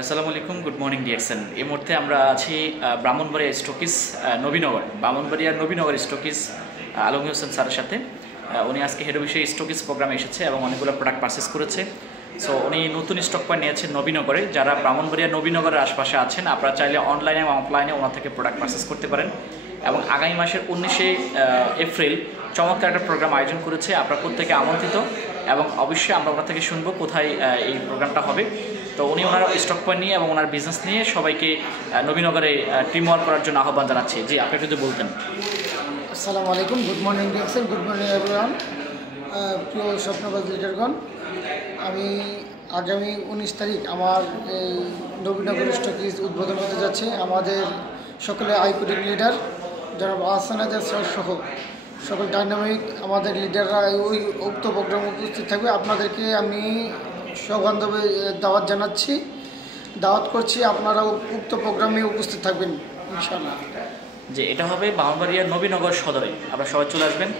আসসালামু আলাইকুম, good morning DXN. এই মুহূর্তে আমরা আছি ব্রাহ্মণবাড়িয়া স্টকিস নবীনগর, ব্রাহ্মণবাড়িয়ার নবীনগর স্টকিস আলমগীর হোসেন স্যারের সাথে। উনি আজকে হেড অফিসে স্টকিস প্রোগ্রামে এসেছে এবং অনেকগুলো প্রোডাক্ট পারচেস করেছে। সো উনি নতুন স্টক পয়েন্ট নিয়েছেন নবীনগরে। যারা ব্রাহ্মণবাড়িয়া নবীনগরের আশপাশে আছেন, আপনারা চাইলে অনলাইনে এবং অফলাইনে ওনার থেকে প্রোডাক্ট পারচেস করতে পারেন। এবং আগামী মাসের 19শে এপ্রিল চমৎকার একটা প্রোগ্রাম আয়োজন করেছে, আপনারা প্রত্যেকে আমন্ত্রিত। এবং অবশ্যই আমরা ওনার থেকে শুনবো কোথায় এই প্রোগ্রামটা হবে। তো উনি ওনার স্টক পয়েন্ট নিয়ে এবং ওনার বিজনেস নিয়ে সবাইকে নবীনগরে টিম ওয়ার্ক করার জন্য আহ্বান জানাচ্ছি। জি, আপনি যদি বলতেন। আসসালামু আলাইকুম, good morning DXN, good morning everyone. প্রিয় স্বপ্নবাজ লিডারগণ, আমি আগামী 19 তারিখ আমার এই নবীনগর স্টকিজ উদ্বোধন হতে যাচ্ছে। আমাদের সকলে আইকনিক লিডার যারা আহসান আজাদ স্যার সহ সকল ডাইনামিক আমাদের লিডাররা ওই উক্ত প্রোগ্রামে উপস্থিত থাকবে। আপনাদেরকে আমি সবান্ধবে দাওয়াত জানাচ্ছি, দাওয়াত করছি, আপনারা উক্ত প্রোগ্রামে উপস্থিত থাকবেন ইনশাআল্লাহ। যে এটা হবে ব্রাহ্মণবাড়িয়ার নবীনগর সদরে, আপনারা সবাই চলে আসবেন।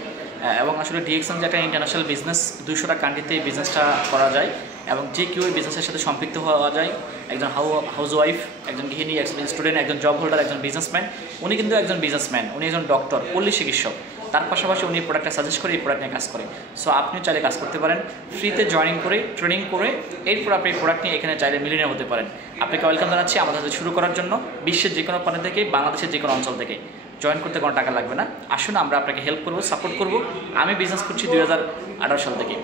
এবং আসলে ডিএক্সএন যে একটা ইন্টারন্যাশনাল বিজনেস, 200টা কান্ট্রিতে এই বিজনেসটা করা যায় এবং যে কেউ এই বিজনেসের সাথে সম্পৃক্ত হওয়া যায়। একজন হাউস ওয়াইফ, একজন গৃহিণী, একজন স্টুডেন্ট, একজন জব হোল্ডার, একজন বিজনেসম্যান। উনি কিন্তু একজন বিজনেসম্যান, উনি একজন ডক্টর, পল্লী চিকিৎসক। তার পাশাপাশি উনি প্রোডাক্টটা সাজেস্ট করে এই প্রোডাক্ট নিয়ে কাজ করে। সো আপনিও চাইলে কাজ করতে পারেন, ফ্রিতে জয়েনিং করে ট্রেনিং করে এরপর আপনি এই প্রোডাক্ট নিয়ে এখানে চাইলে মিলিয়নিয়ার হতে পারেন। আপনাকে ওয়েলকাম জানাচ্ছি আমাদের সাথে শুরু করার জন্য। বিশ্বের যে কোনো প্রান্ত থেকে, বাংলাদেশের যে কোনো অঞ্চল থেকে জয়েন করতে কোনো টাকা লাগবে না। আসুন, আমরা আপনাকে হেল্প করবো, সাপোর্ট করবো। আমি বিজনেস করছি 2018 সাল থেকে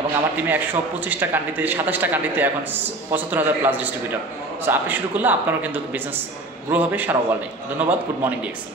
এবং আমার টিমে 125টা কান্ট্রিতে, 27টা কান্ট্রিতে এখন 75,000 প্লাস ডিস্ট্রিবিউটর। সো আপনি শুরু করলে আপনারও কিন্তু বিজনেস গ্রো হবে সারা ওয়ার্ল্ডে। ধন্যবাদ, গুড মর্নিং ডিএক্সএন।